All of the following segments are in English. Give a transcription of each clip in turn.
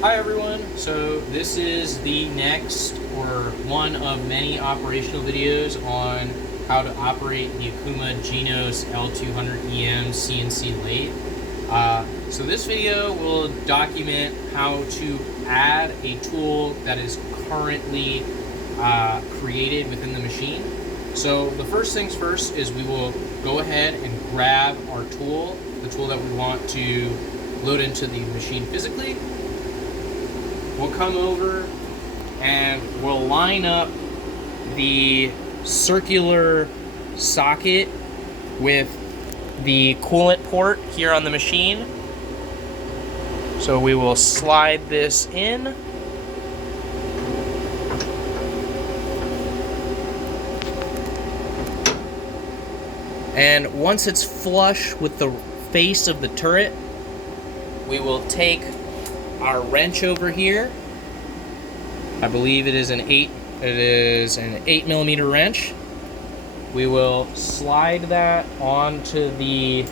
Hi everyone, so this is the next or one of many operational videos on how to operate the Okuma Genos L200EM CNC lathe. So this video will document how to add a tool that is currently created within the machine. So the first things first is we will go ahead and grab our tool, the tool that we want to load into the machine physically. We'll come over and we'll line up the circular socket with the coolant port here on the machine. So we will slide this in. And once it's flush with the face of the turret, we will take our wrench over here. I believe it is an 8mm wrench. We will slide that onto the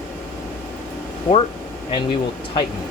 port and we will tighten it.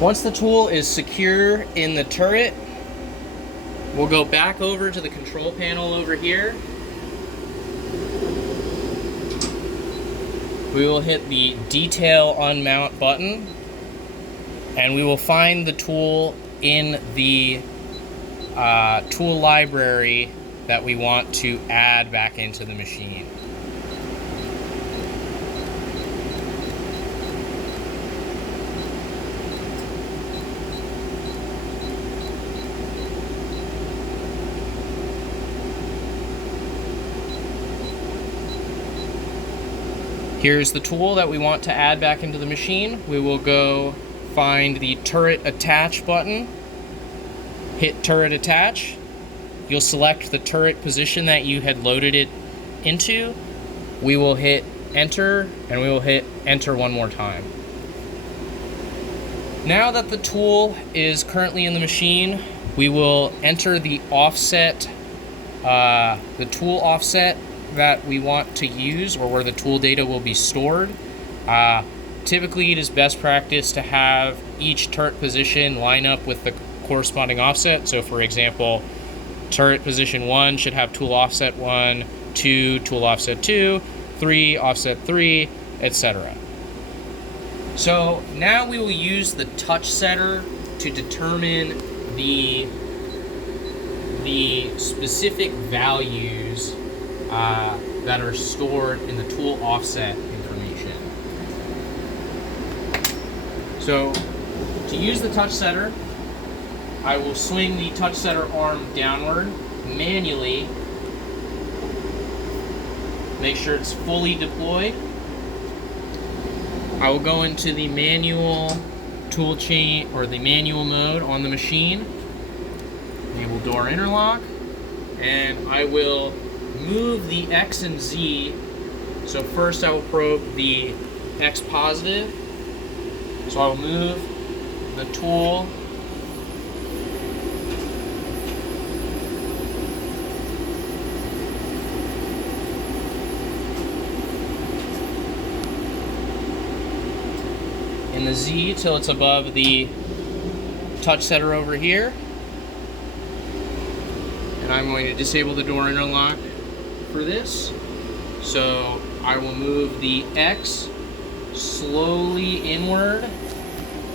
Once the tool is secure in the turret, we'll go back over to the control panel over here. We will hit the detail unmount button and we will find the tool in the tool library that we want to add back into the machine. Here's the tool that we want to add back into the machine. We will go find the turret attach button, hit turret attach. You'll select the turret position that you had loaded it into. We will hit enter and we will hit enter one more time. Now that the tool is currently in the machine, we will enter the offset, the tool offset that we want to use, or where the tool data will be stored. Typically it is best practice to have each turret position line up with the corresponding offset. So for example, turret position 1 should have tool offset 1, 2, tool offset 2, 3, offset 3, etc. So now we will use the touch setter to determine the specific values that are stored in the tool offset information. So to use the touch setter, I will swing the touch setter arm downward manually. Make sure it's fully deployed. I will go into the manual tool chain, or the manual mode on the machine. Enable door interlock, and I will move the X and Z. So first I will probe the X positive. So I will move the tool in the Z till it's above the touch setter over here. And I'm going to disable the door interlock for this. So I will move the X slowly inward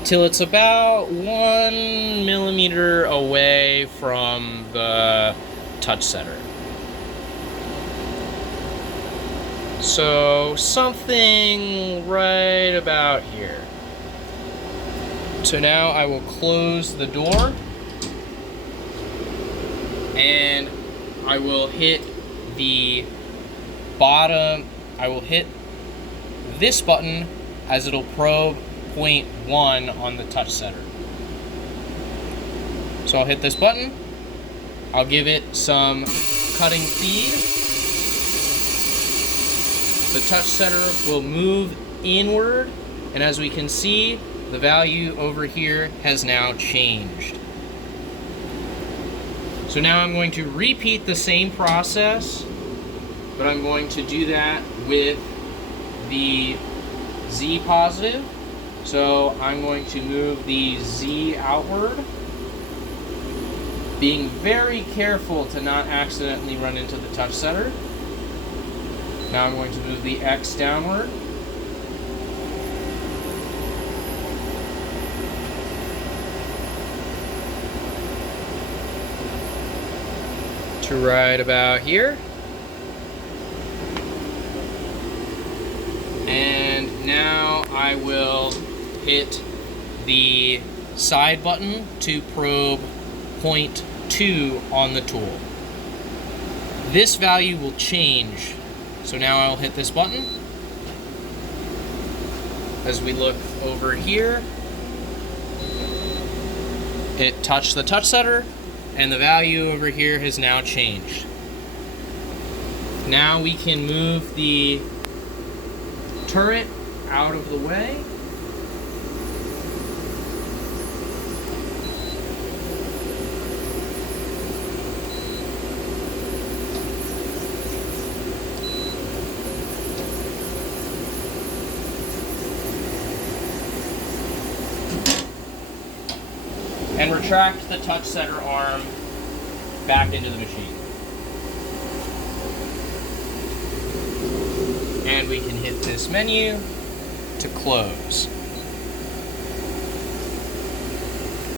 till it's about 1mm away from the touch setter. So something right about here. So now I will close the door and I will hit the bottom, I will hit this button as it'll probe 0.1 on the touch setter. So I'll hit this button, I'll give it some cutting feed. The touch setter will move inward, and as we can see, the value over here has now changed. So now I'm going to repeat the same process, but I'm going to do that with the Z positive. So I'm going to move the Z outward, being very careful to not accidentally run into the touch setter. Now I'm going to move the X downward. To right about here. And now I will hit the side button to probe 0.2 on the tool. This value will change. So now I'll hit this button. As we look over here, it touched the touch setter, and the value over here has now changed. Now we can move the turret out of the way. And retract the touch setter arm back into the machine. And we can hit this menu to close.